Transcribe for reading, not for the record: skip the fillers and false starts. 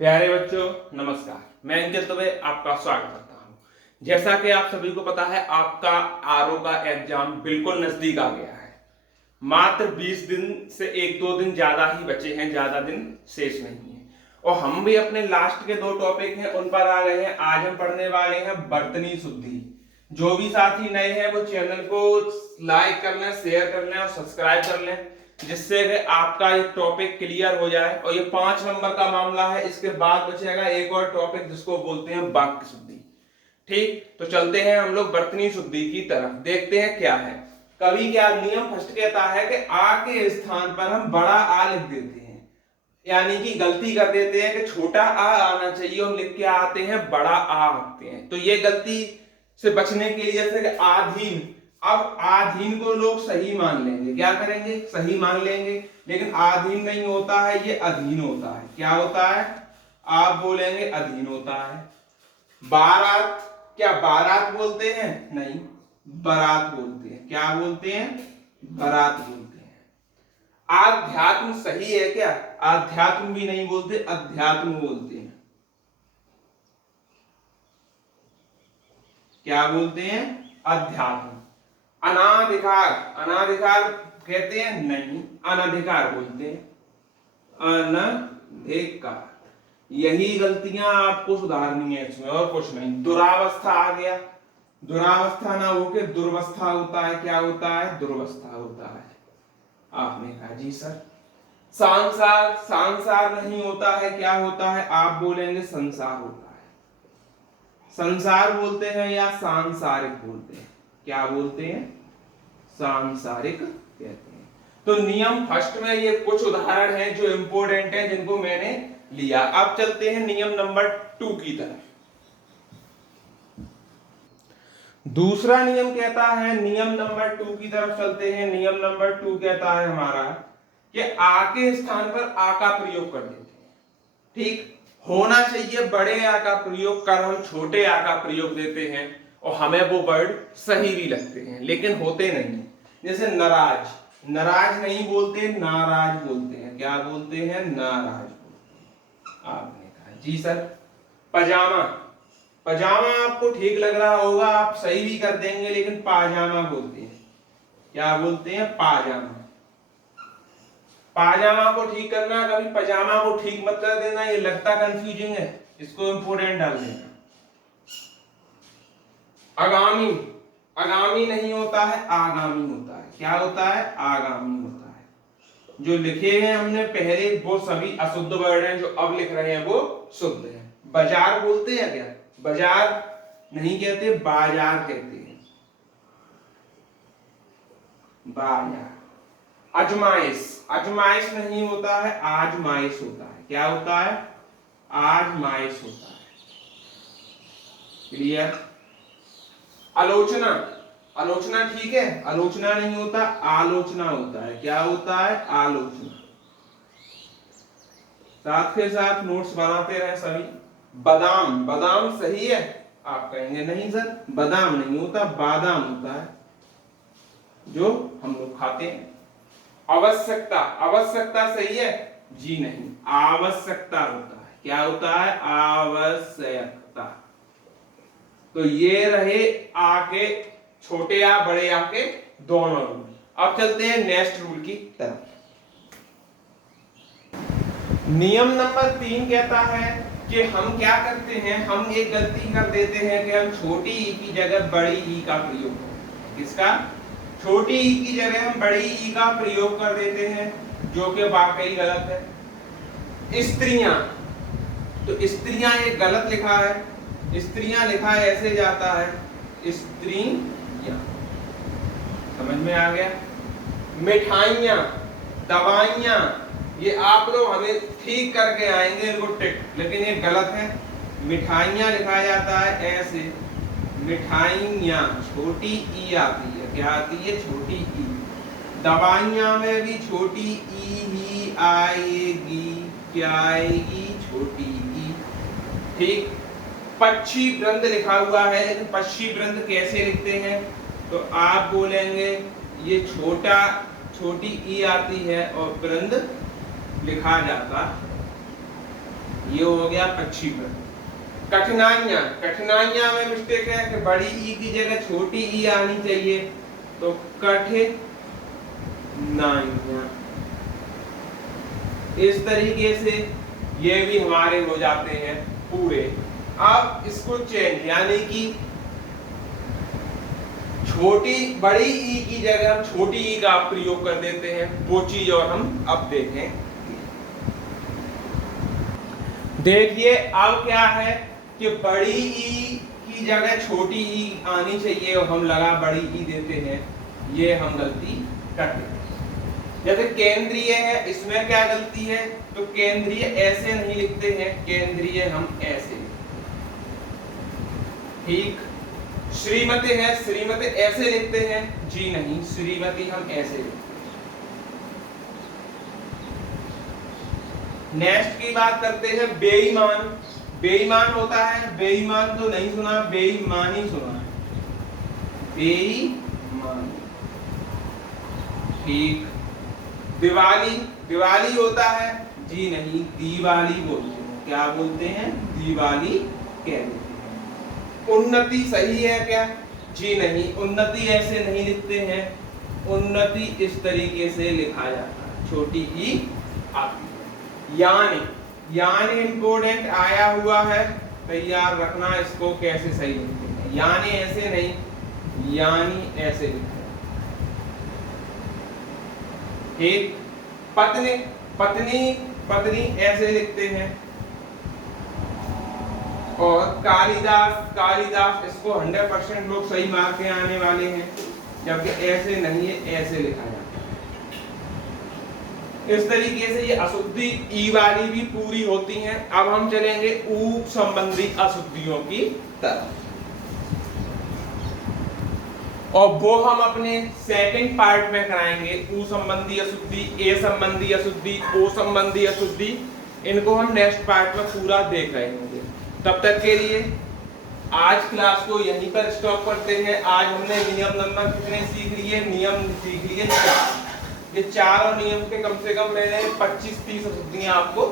प्यारे बच्चों नमस्कार। मैं अंकित दुबे आपका स्वागत करता हूं। जैसा कि आप सभी को पता है, आपका आरओ का एग्जाम बिल्कुल नजदीक आ गया है। मात्र 20 दिन से एक दो दिन ज्यादा ही बचे हैं, ज्यादा दिन शेष नहीं है। और हम भी अपने लास्ट के दो टॉपिक हैं उन पर आ गए हैं। आज हम पढ़ने वाले हैं बर्तनी शुद्धि। जो भी साथी नए हैं वो चैनल को लाइक कर लें, शेयर कर लें और सब्सक्राइब कर लें, जिससे कि आपका ये टॉपिक क्लियर हो जाए। और ये 5 नंबर का मामला है। इसके बाद बचेगा एक और टॉपिक जिसको बोलते हैं वाक्य शुद्धि। ठीक, तो चलते हैं हम लोग बर्तनी शुद्धि की तरफ, देखते हैं क्या है। कभी क्या नियम फर्स्ट कहता है कि आ के स्थान पर हम बड़ा आ लिख देते हैं, यानी कि गलती कर देते हैं कि छोटा आ आना चाहिए, हम लिख के आते हैं बड़ा आ आते हैं। तो ये गलती से बचने के लिए, जैसे कि आधीन, अब आधीन को लोग सही मान लेंगे, क्या करेंगे, सही मान लेंगे, लेकिन आधीन नहीं होता है, ये अधीन होता है। क्या होता है, आप बोलेंगे अधीन होता है। बारात, क्या बारात बोलते हैं, नहीं, बारात बोलते हैं। क्या बोलते हैं, बारात बोलते हैं। आध्यात्म सही है क्या, आध्यात्म भी नहीं बोलते, अध्यात्म बोलते हैं। क्या बोलते हैं, अध्यात्म। अनाधिकार, अनाधिकार कहते हैं, नहीं, अनधिकार बोलते हैं, अनधिकार। यही गलतियां आपको सुधारनी है इसमें, और कुछ नहीं। दुरावस्था आ गया, दुरावस्था ना होके दुर्वस्था होता है। क्या होता है, दुर्वस्था होता है। आपने कहा जी सर। सांसार, सांसार नहीं होता है, क्या होता है, आप बोलेंगे संसार होता है। संसार बोलते हैं या सांसारिक बोलते हैं, क्या बोलते हैं, सांसारिक कहते हैं। तो नियम फर्स्ट में ये कुछ उदाहरण हैं जो इंपॉर्टेंट हैं, जिनको मैंने लिया। अब चलते हैं नियम नंबर 2 की तरफ। दूसरा नियम कहता है, नियम नंबर 2 की तरफ चलते हैं। नियम नंबर 2 कहता है हमारा कि आ के स्थान पर आ का प्रयोग कर देते हैं। ठीक, होना चाहिए बड़े आ का प्रयोग कर हम छोटे आ का प्रयोग देते हैं, और हमें वो वर्ड सही भी लगते हैं, लेकिन होते नहीं। जैसे नाराज, नाराज नहीं बोलते, नाराज बोलते हैं। क्या बोलते हैं, नाराज बोलते हैं। आपने कहा जी सर। पजामा, पजामा आपको ठीक लग रहा होगा, आप सही भी कर देंगे, लेकिन पाजामा बोलते हैं। क्या बोलते हैं, पाजामा। पाजामा को ठीक करना, कभी पजामा को ठीक मत कर देना, ये लगता कंफ्यूजिंग है, इसको इंपोर्टेंट डाल देना। आगामी, आगामी नहीं होता है, आगामी होता है। क्या होता है, आगामी होता है। जो लिखे हैं हमने पहले वो सभी अशुद्ध वर्ड हैं, जो अब लिख रहे हैं वो शुद्ध है। बाजार बोलते हैं क्या, बाजार नहीं कहते, बाजार कहते हैं, बाजार। अजमाइश, अजमाइश नहीं होता है, आजमाइश होता है। क्या होता है, आजमाइश होता है। क्लियर। आलोचना, आलोचना ठीक है, आलोचना नहीं होता, आलोचना होता है। क्या होता है, आलोचना। साथ के साथ नोट्स बनाते रहे सभी। बादाम, बादाम सही है, आप कहेंगे नहीं सर, बादाम नहीं होता, बादाम होता है, जो हम लोग खाते हैं। आवश्यकता, आवश्यकता सही है, जी नहीं, आवश्यकता होता है। क्या होता है, आवश्यकता। तो ये रहे आके छोटे आ बड़े आ के दोनों रूल। अब चलते हैं नेक्स्ट रूल की तरफ। नियम नंबर 3 कहता है कि हम क्या करते हैं, हम एक गलती कर देते हैं कि हम छोटी ई की जगह बड़ी ई का प्रयोग करते हैं। किसका, छोटी ई की जगह हम बड़ी ई का प्रयोग कर देते हैं, जो कि वाकई गलत है। स्त्रियां, तो स्त्रियां ये गलत लिखा है, स्त्रियां लिखा है ऐसे जाता है, स्त्रियां। समझ में आ गया। मिठाइयां, दवाइयां, ये आप लोग हमें ठीक करके आएंगे इनको टिक, लेकिन ये गलत है। मिठाइयां लिखा जाता है ऐसे, मिठाइयां, छोटी ई आती है। क्या आती है, छोटी ई। दवाइयां में भी छोटी ई ही आएगी, क्या आएगी, छोटी ई। ठीक। पक्षी वृंद लिखा हुआ है, लेकिन पक्षी वृंद कैसे लिखते हैं, तो आप बोलेंगे ये छोटा, छोटी ई आती है और वृंद लिखा जाता ये हो गया प्रक्षेपण। कठिनाइयां, कठिनाइयां में मिस्टेक है कि बड़ी ई की जगह छोटी ई आनी चाहिए, तो कठिनाइयां। इस तरीके से ये भी हमारे हो जाते हैं पूरे। अब इसको चेंज, यानी कि बड़ी ई की जगह हम छोटी ई का प्रयोग कर देते हैं, वो चीज और हम अब देखें। देखिए अब क्या है कि बड़ी ई की जगह छोटी ई आनी चाहिए और हम लगा बड़ी ई देते हैं, ये हम गलती करते हैं। जैसे केंद्रीय है, इसमें क्या गलती है, तो केंद्रीय ऐसे नहीं लिखते हैं, केंद्रीय हम ऐसे लिखते हैं, ठीक। श्रीमती है, श्रीमती ऐसे लिखते हैं, जी नहीं, श्रीमती हम ऐसे लिखते हैं। नेक्स्ट की बात करते हैं बेईमान। बेईमान होता है, बेईमान तो नहीं सुना, बेईमानी सुना है, बेईमानी, ठीक। दिवाली, दिवाली होता है, जी नहीं, दीवाली बोलते हैं, क्या बोलते हैं, दीवाली कहते हैं। उन्नति सही है क्या, जी नहीं, उन्नति ऐसे नहीं लिखते हैं, उन्नति इस तरीके से लिखा जाता है, छोटी ई आती है। यानी, यानी इंपोर्टेंट आया हुआ है, तैयार रखना, इसको कैसे सही लिखते हैं, यानी ऐसे नहीं, यानी ऐसे लिखते हैं, ठीक। पत्नी, पत्नी, पत्नी ऐसे लिखते हैं। और कालिदास, कालिदास, इसको 100% लोग सही मार्क के आने वाले हैं, जबकि ऐसे नहीं है, ऐसे लिखा जाता है। इस तरीके से ये अशुद्धि ई वाली भी पूरी होती हैं। अब हम चलेंगे ऊ संबंधी अशुद्धियों की तरफ, और वो हम अपने सेकंड पार्ट में कराएंगे। ऊ संबंधी अशुद्धि, ए संबंधी अशुद्धि, ओ संबंधी अशुद्धि, इनको हम नेक्स्ट पार्ट में पूरा देख रहे होंगे। तब तक के लिए आज क्लास को यहीं पर स्टॉप करते हैं। आज हमने नियम नंबर कितने सीख लिए, नियम सीख लिए 4। ये 4 और नियम के कम से कम मैंने 25-30 अशुद्धियां आपको